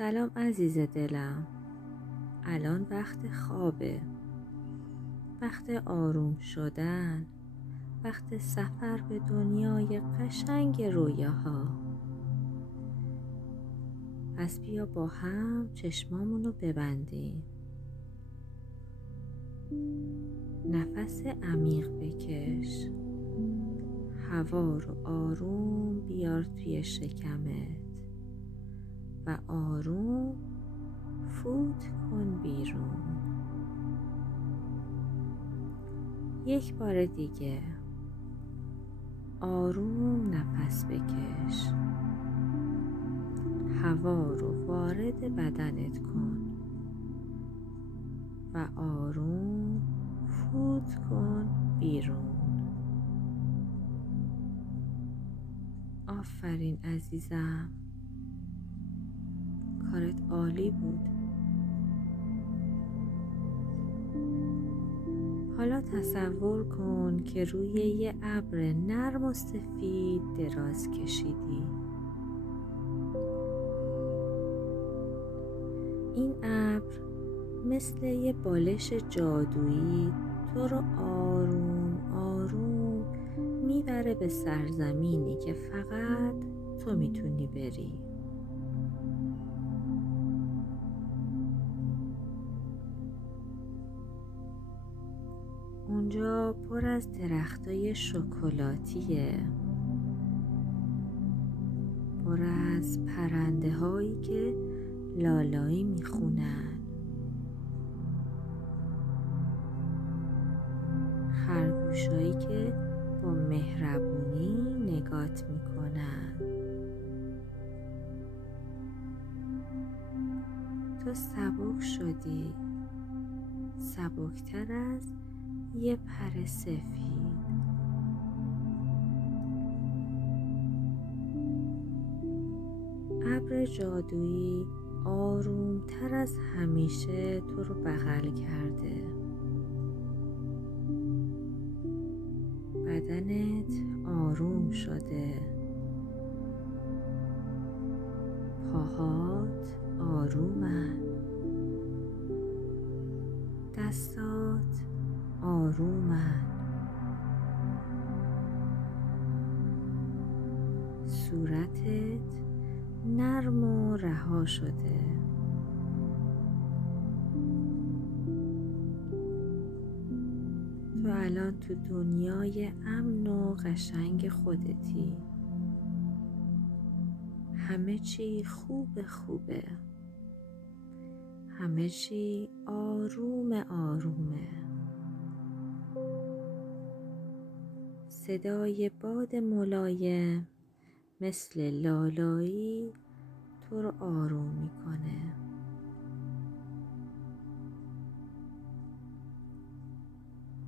سلام عزیز دلم. الان وقت خوابه، وقت آروم شدن، وقت سفر به دنیای قشنگ رویاها. پس بیا با هم چشمامونو ببندیم، نفس عمیق بکش، هوا رو آروم بیار توی شکمت و آروم فوت کن بیرون. یک بار دیگه آروم نفس بکش، هوا رو وارد بدنت کن و آروم فوت کن بیرون. آفرین عزیزم، کارت عالی بود. حالا تصور کن که روی یه ابر نرم و سفید دراز کشیدی. این ابر مثل یه بالش جادویی تو رو آروم آروم میبره به سرزمینی که فقط تو میتونی بری. اونجا پر از درختای شکلاتیه، پر از پرنده هایی که لالایی میخونن، خرگوشایی که با مهربونی نگات میکنن. تو سبک شدی، سبکتر از یه پر سفید. ابر جادویی آرومتر از همیشه تو رو بغل کرده. بدنت آروم شده، پاهات آرومن، دستات آرومن، صورتت نرم و رها شده. تو الان تو دنیای امن و قشنگ خودتی. همه چی خوبه، همه چی آرومه. صدای باد ملایم مثل لالایی تو رو آروم میکنه.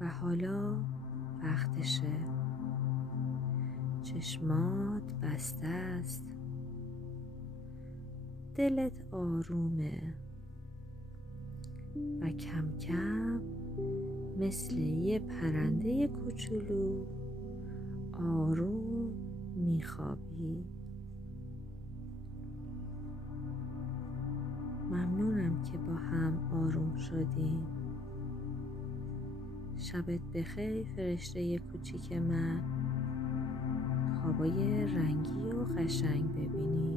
و حالا وقتشه. چشمات بسته است، دلت آرومه و کم کم مثل یه پرنده کوچولو آروم میخوابی. ممنونم که با هم آروم شدیم. شبت بخیر فرشته کوچیک من. خوابای رنگی و قشنگ ببینی.